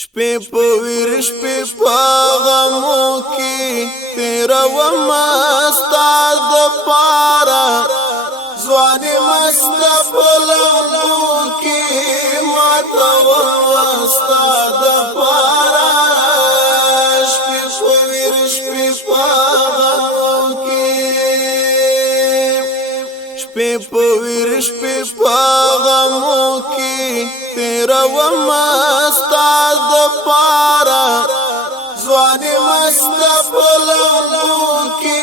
شپې په ویر شپې په غمو کې تیرومه ستا د پاره ځواني مست په لمبو کې ماتومه ستا د پاره شپې په ویر شپې په غمو کې شپې په ویر شپې په غمو کې تیرومه ستا د پاره ځواني مست په لمبو کې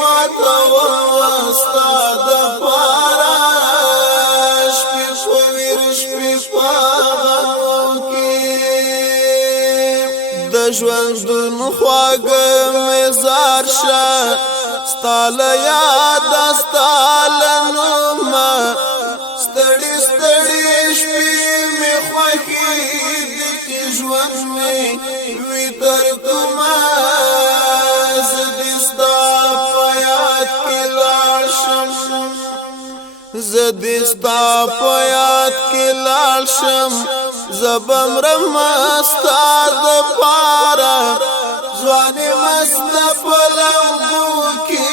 ماتومه ستا د پاره شپې په ویر شپې په غمو کې د ژوندون خواږه مزار شه ستا له یاده ستا له نومه ستړي ستړي شپې مې خوښې دي چې ژوند مې وي دردومه زه دې ستا په یاد کې لاړ شم زه دې ستا په یاد کې لاړ شم زه به مرمه ستا د پاره ځواني مست په لمبو کې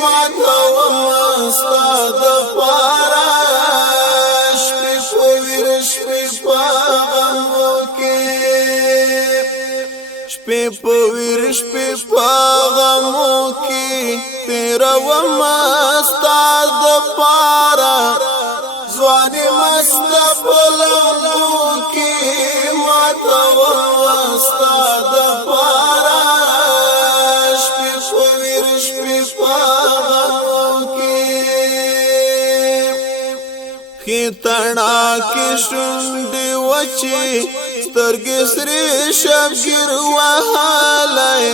ماتومه ستا د پاره شپې په ویر شپې په غمو کې شپې په ویر شپې په غمو کې تیرومه ستا د پاره ځواني مست په لمبو کې ماتومه ستا د پاره شپې په ویر شپې په غمو کې خیتنا کې شونډې وچې سترګې سرې شبګیر وهلی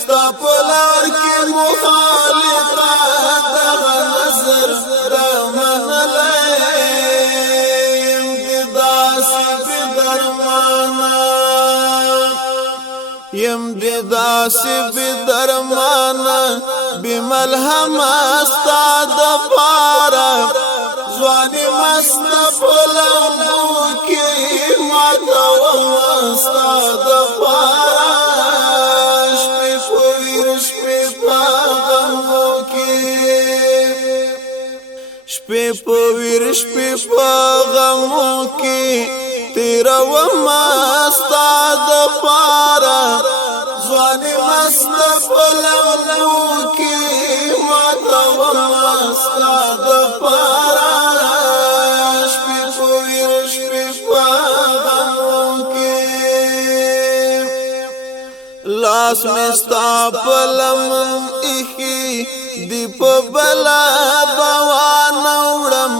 ستا په لار کې مخالفه دغه نظر رامنلی یم دې داسې بې درمانه یم دې داسې بې درمانه بې ملهمه ستا د پاره ځواني مست په لمبو کې ماتومه ستا د پاره شپې په ویر شپې په غمو کې شپې په ویر شپې په غمو کې تیرومه ستا د پاره ځواني مست په لمبو کې ماتومه ستا د پاره لاس میں ستا پلمن ایخی دی پا بلا بوان اوڑم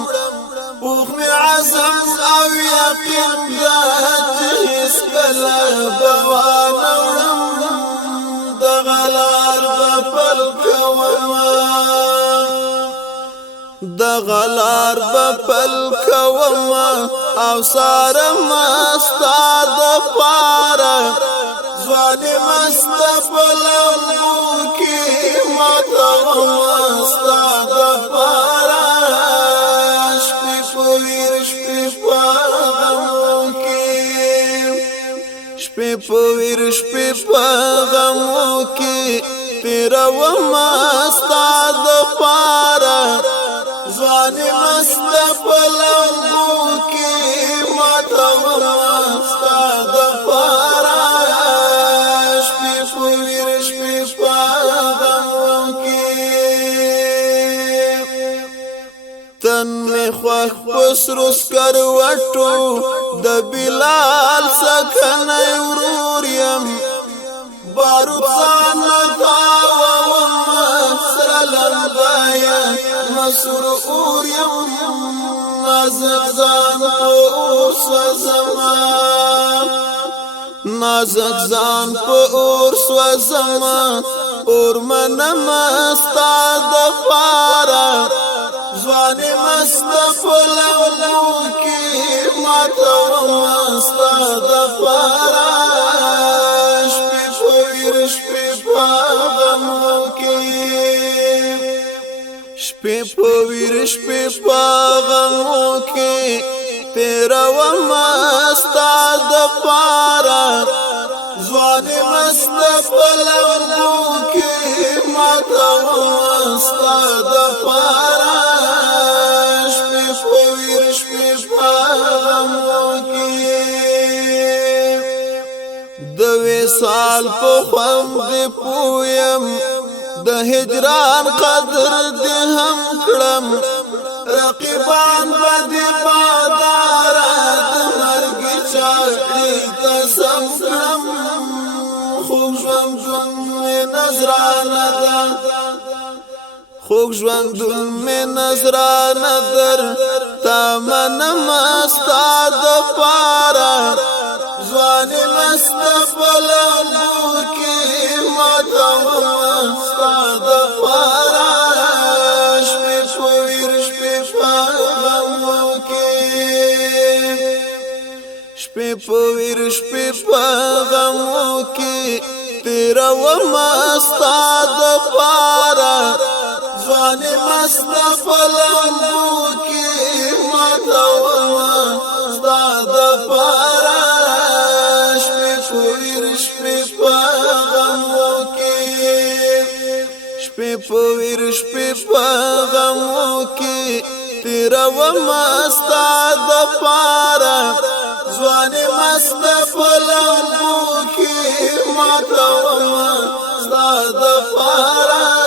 پوخ می عزم او یقین دا جهیس بلا بوان اوڑم دا غلار بپل کوما دا غلار بپل کوما او سارم ستا دا پارا ځواني مست په لمبو کې ماتومه ستا د پاره شپې په ویر شپې په غمو کې شپې په ویر شپې په غمو کې تیرومه ستا د پاره ځواني مست په لمبو کې ماتومه ستا د پاره تن می خواه پسروس کروٹو د بلال سکنی ورور یم بارود زان تاوم سرلنبایا مسرور یم نازک زان اور سوزما نازک زان په اور سوزما اور منم ستا د پاره ځواني مست په لمبو کې ماتومه ستا د پاره شپې په ویر شپې په غمو کې شپې په ویر شپې په غمو کې تیرا و مستا د پارا ځواني مست پلمو کې ماته و مستا د پارا شپې پویر شپې پامو کې د وصال په خوند پویم د هجران قدر دې هم کړم رقیبان بدی بادارا د مرګ چاړې قسم کړم خوږ ژوند مې نظرانه ده خوږ ژوند مې نظرانه در تا منم ستا د پاره ځواني مست پلمو کې ماته ستا د پاره شپې پویر شپې غمو کې شپې پویر شپې غمو کې تیرا و مستا د پاره ځواني مست پلمو کې ماته ستا د پاره پویر شپې غمو کې تیرا و مستا د پاره ځواني مست پلمو کې ماته ستا د پاره